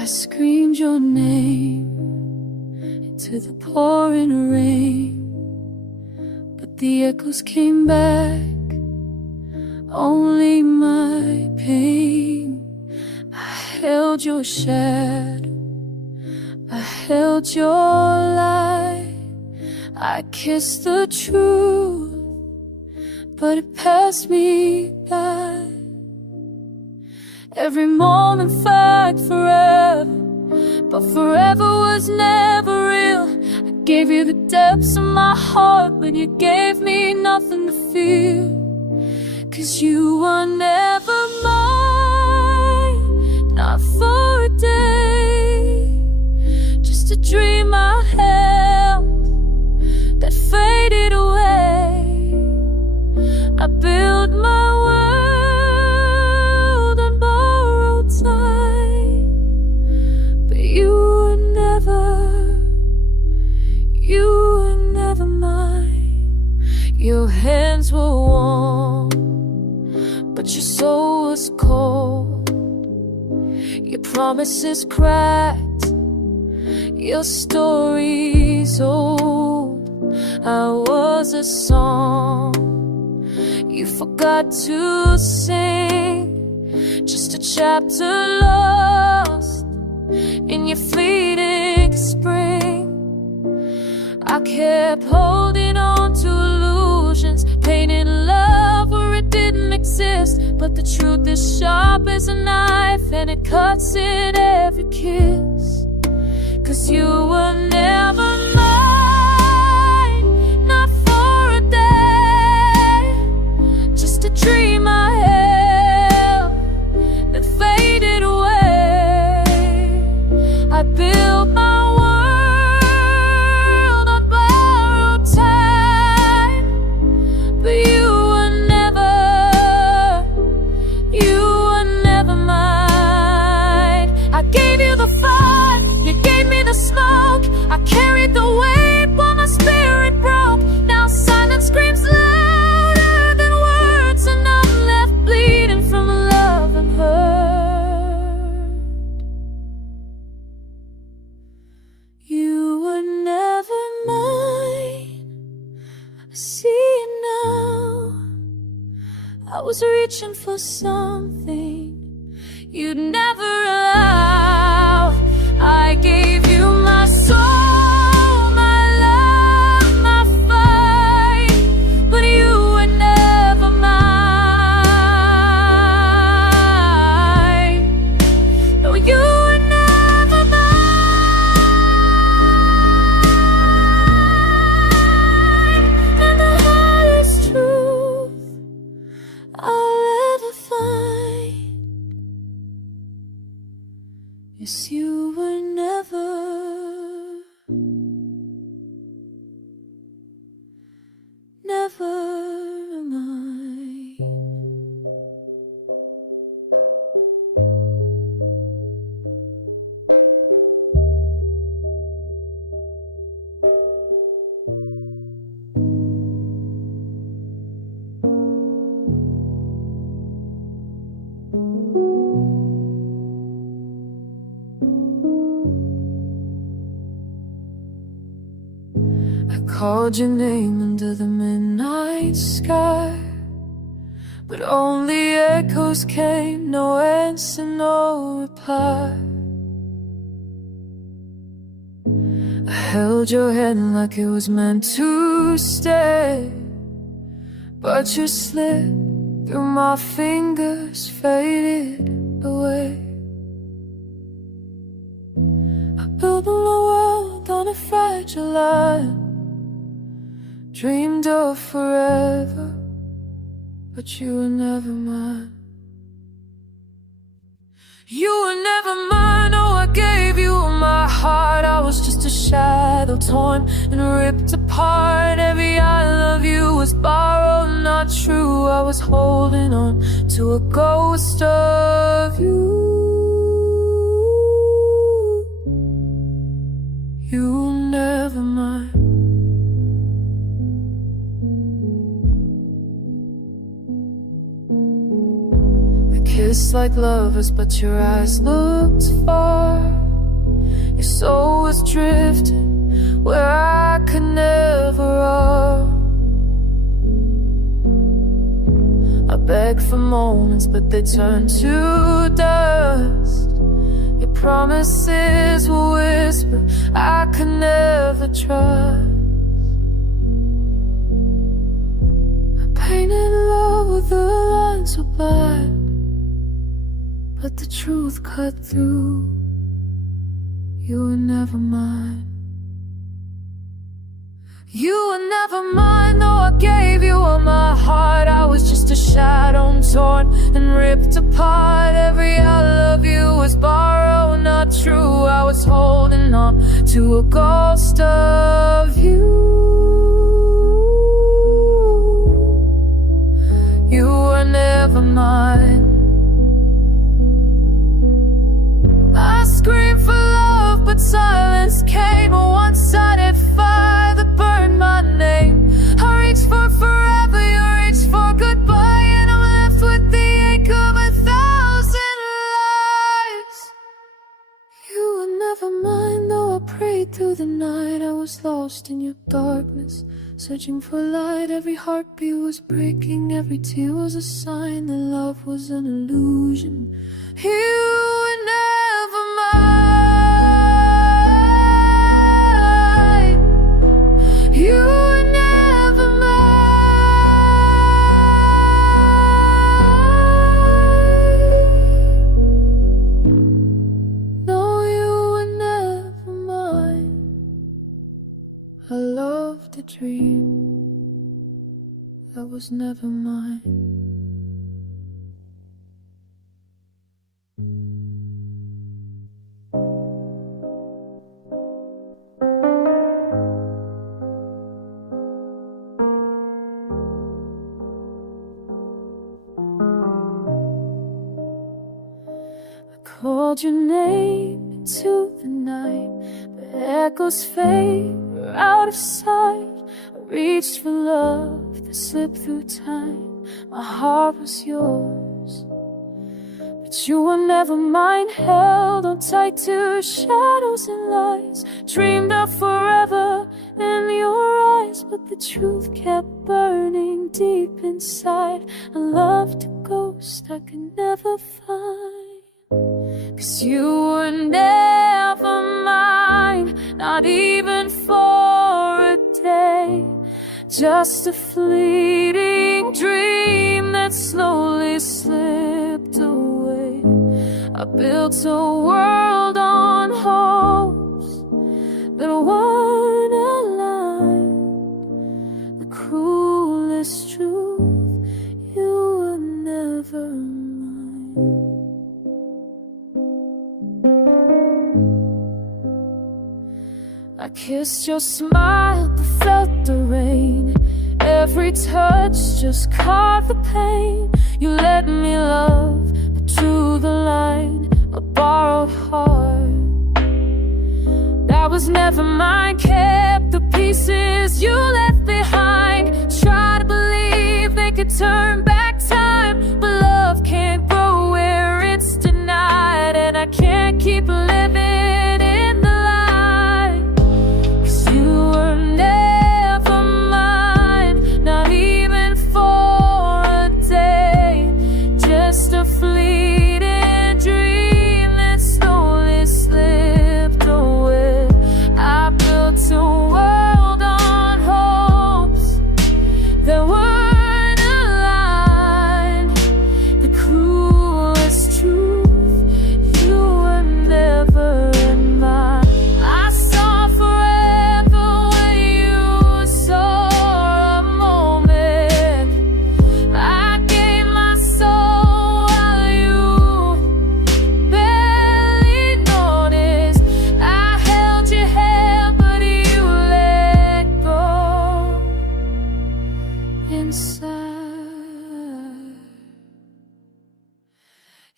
I screamed your name into the pouring rain, but the echoes came back, only my pain. I held your shadow, I held your light, I kissed the truth, but it passed me by. Every moment felt forever, but forever was never real. I gave you the depths of my heart, but you gave me nothing to feel. 'Cause you were never mine, not for a day. Just a dream I held that faded away. I built my world on borrowed time, but you were never mine. Your hands were warm, but your soul was cold. Your promises cracked, your story's old. I was a song you forgot to sing, just a chapter lost in your fleeting spring. I kept holding on to illusions, painting love where it didn't exist. But the truth is sharp as a knife, and it cuts in every kiss. 'Cause you were never mine, not for a day. Just a dream I held that faded away. I built my world on borrowed time, but you were never mine. I gave you the fire, you gave me the smoke. I carried the weight while my spirit broke. Now silence screams louder than words, and I'm left bleeding from love and hurt. You were never mine, I see it now. I was reaching for something you'd never allow. I gave you my soul, my love, my fight, but you were never mine. No, you were never mine. And the hardest truth I'll ever find is you were never mine. I called your name under the midnight sky, but only echoes came, no answer, no reply. I held your hand like it was meant to stay, but you slipped through my fingers, faded away. I built my world on a fragile line, dreamed of forever, but you were never mine. You were never mine, oh, I gave you my heart. I was just a shadow, torn and ripped apart. Every I love you was borrowed, not true. I was holding on to a ghost of you. You were never mine. kiss kissed like lovers, but your eyes looked far. Your soul was drifting where I could never run. I begged for moments, but they turned to dust. Your promises were whispered I could never trust. I painted love with the lines so black, but the truth cut through. You were never mine. You were never mine, though I gave you all my heart. I was just a shadow, torn and ripped apart. Every I love you was borrowed, not true. I was holding on to a ghost of you. You were never mine. I screamed for love, but silence came. A one-sided fire that burned my name. I reached for forever, you reached for goodbye, and I'm left with the ache of 1,000 lives. You were never mine, though I prayed through the night. I was lost in your darkness, searching for light. Every heartbeat was breaking, every tear was a sign that love was an illusion. You were never mine. You were never mine. No, you were never mine. I loved a dream that was never mine. Called your name into the night, but echoes fade, we're out of sight. I reached for love that slipped through time. My heart was yours, but you were never mine. Held on tight to shadows and lies, dreamed of forever in your eyes, but the truth kept burning deep inside. I loved a ghost I could never find. 'Cause you were never mine, not even for a day. Just a fleeting dream that slowly slipped away. I built a world on hopes that weren't aligned. The cruelest truth, you were never mine. I kissed your smile, but felt the rain. Every touch just carved the pain. You let me love, but drew the line. A borrowed heart that was never mine. Kept the pieces you left behind. Try to believe they could turn back time, but love can't grow where it's denied. And I can't keep living in the lie, 'cause you were never mine, not even for a day. Just a fleeting dream that slowly slipped away. I built a world on hopes that weren't aligned. The cruelest truth, you were never in mine. I saw forever when you saw a moment. I gave my soul while you barely noticed. I held your hand, but you let go inside.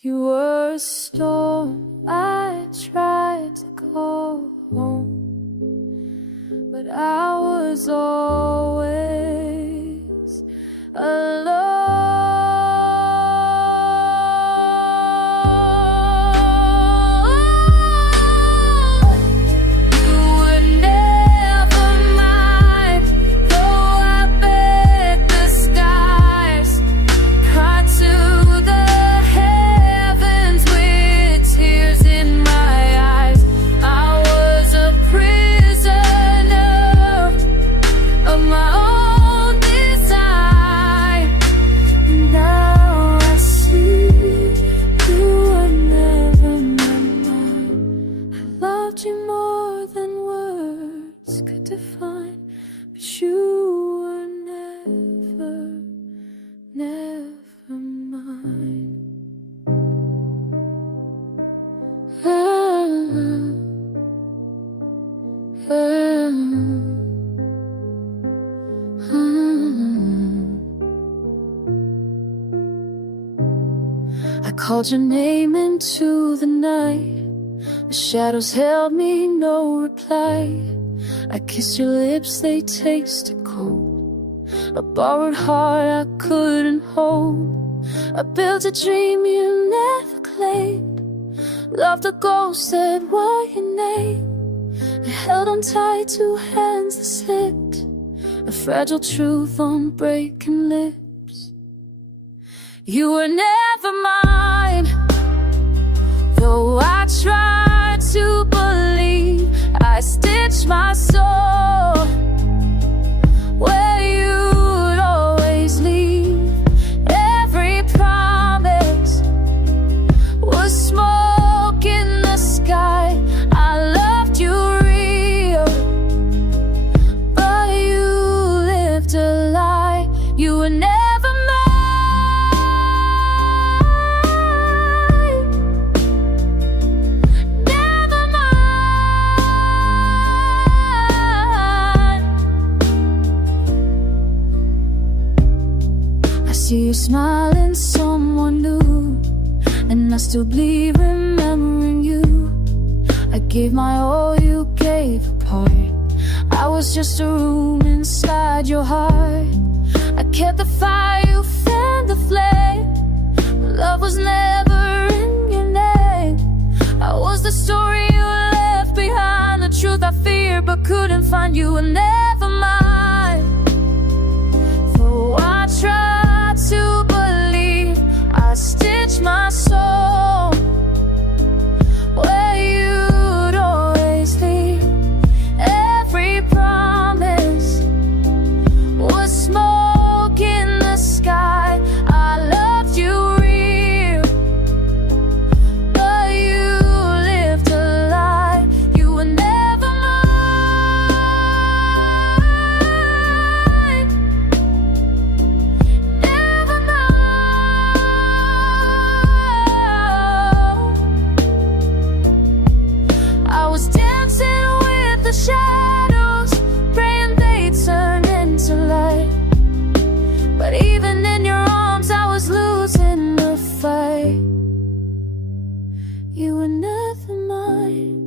You were a storm, I tried to go home, but I was always alone. I called your name into the night. The shadows held me, no reply. I kissed your lips, they tasted cold. A borrowed heart I couldn't hold. I built a dream you never claimed. Loved a ghost, said what your name. I held on tight to hands that slipped. A fragile truth on breaking lips. You were never mine, though I tried to believe. I stitched my soul where you'd always leave. Every promise was smoke in the sky. I loved you real, but you lived a lie. You were never see you smiling, someone new, and I still bleed remembering you. I gave my all, you gave a part. I was just a room inside your heart. I kept the fire, you fanned the flame. Love was never in your name. I was the story you left behind, the truth I feared but couldn't find. You were never mine, though I tried to believe. I stitched my soul where you'd always leave. Every promise was smoke in the sky. I loved you real, but you lived a lie. You were never mine, never mine. I was dancing with the shadows, praying they'd turn into light. But even in your arms I was losing the fight. You were never mine,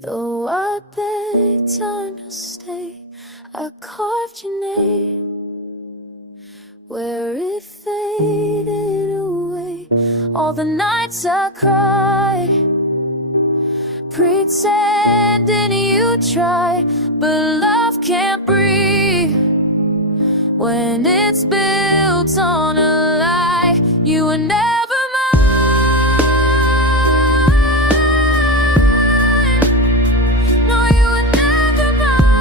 though I begged time to stay. I carved your name where it faded away. All the nights I cried, pretending you try, but love can't breathe when it's built on a lie. You were never mine. No, you were never mine.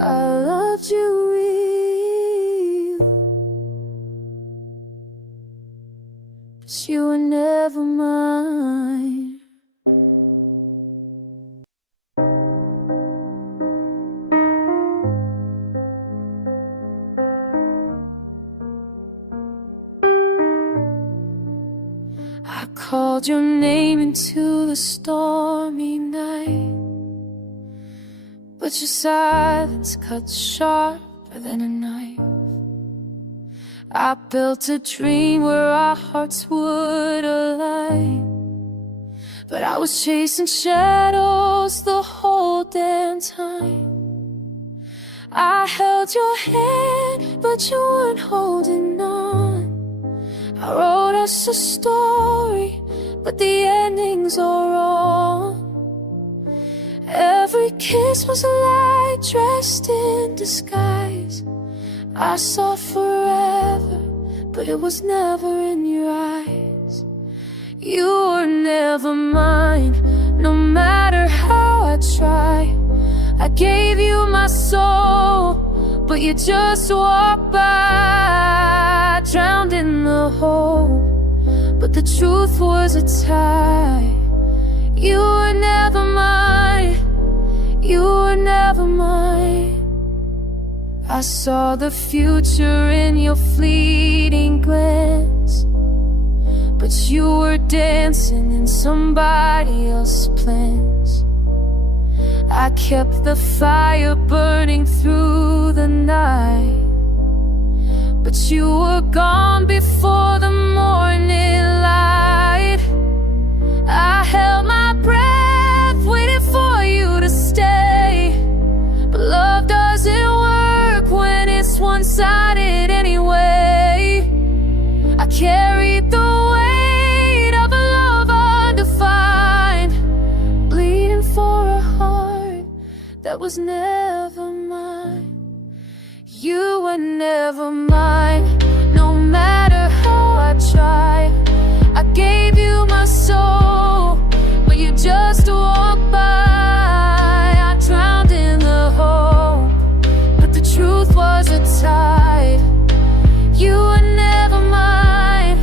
I loved you real, but you were never mine. I called your name into the stormy night, but your silence cut sharper than a knife. I built a dream where our hearts would align, but I was chasing shadows the whole damn time. I held your hand, but you weren't holding on. I wrote us a story, but the endings are wrong. Every kiss was a lie dressed in disguise. I saw forever, but it was never in your eyes. You were never mine, no matter how I tried. I gave you my soul, but you just walked by, drowned in the hope, but the truth was a tie. You were never mine, you were never mine. I saw the future in your fleeting glance, but you were dancing in somebody else's plans. I kept the fire burning through the night, but you were gone before the morning light. I held my breath, waiting for you to stay, but love doesn't work when it's one-sided anyway. I carried the weight of a love undefined, bleeding for a heart that was never mine. You were never mine, no matter how I tried. I gave you my soul, but you just walked by. I drowned in the hope, but the truth was a tide. You were never mine,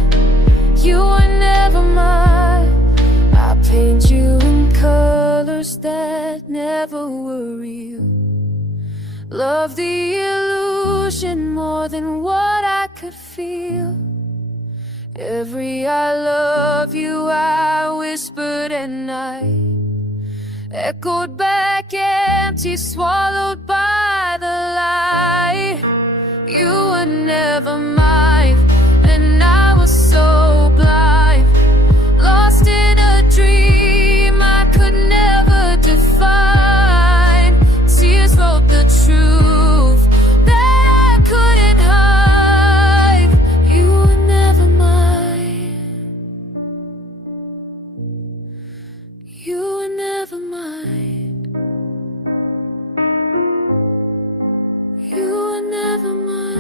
you were never mine. I paint you in colors that never were real. Love the illusion more than what I could feel. Every I love you I whispered at night, echoed back empty, swallowed by the light. You were never mine, and I was so blind, lost in a dream I could never define. Tears wrote the truth that I couldn't hide. You were never mine, you were never mine, you were never mine.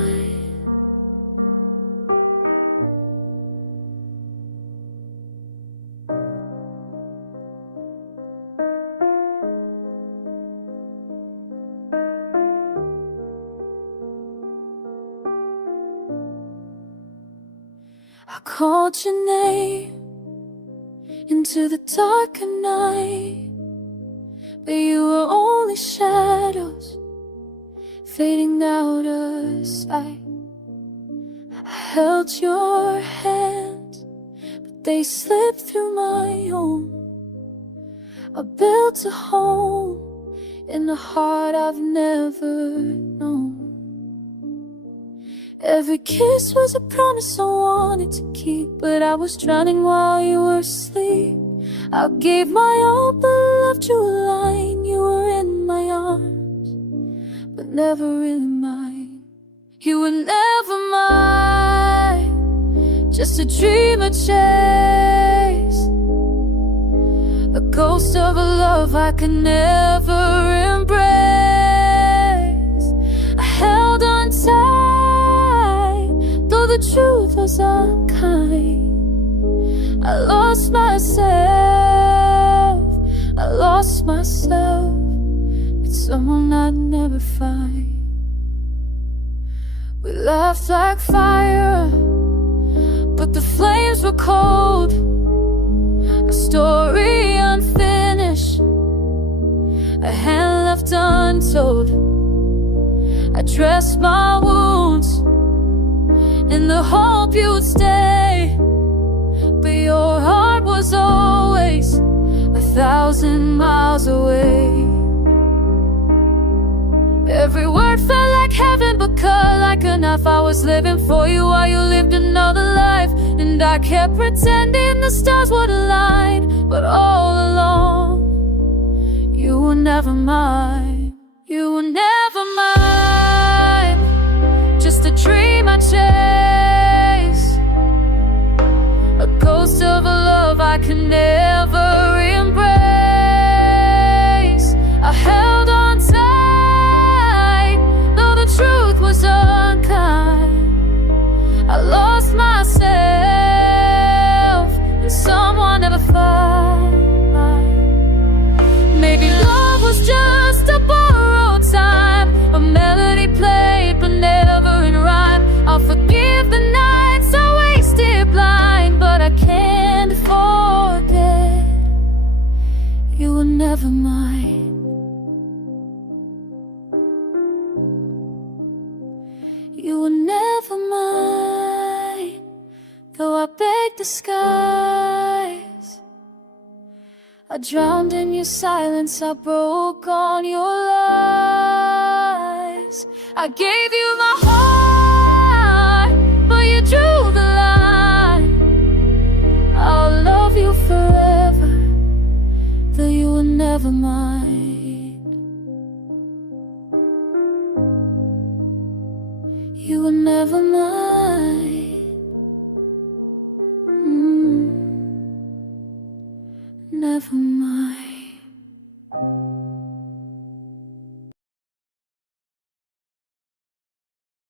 I called your name into the dark of night, but you were only shadows fading out of sight. I held your hands, but they slipped through my own. I built a home in a heart I've never known. Every kiss was a promise I wanted to keep, but I was drowning while you were asleep. I gave my all but loved you a line. You were in my arms, but never really mine. You were never mine, just a dream I chased, a ghost of a love I could never embrace. I held on tight, though the truth was unkind. I lost myself, it's someone I'd never find. We laughed like fire, but the flames were cold. A story unfinished, a hand left untold. I dressed my wounds in the hope you'd stay, but your heart was always 1,000 miles away. Every word felt like heaven, but cut like a knife. I was living for you while you lived another life, and I kept pretending the stars would align, but all along you were never mine. You were never mine, just a dream I chased, a ghost of a love I could never embrace. I held on tight, though the truth was unkind. I lost myself, and someone never found mine. Maybe love was just a borrowed time, a melody played but never in rhyme. I'll forgive the nights I wasted blind, but I can't forget lies. I drowned in your silence, I broke on your lies. I gave you my heart, but you drew the line. I'll love you forever, though you were never mine. You were never mine. Never mind.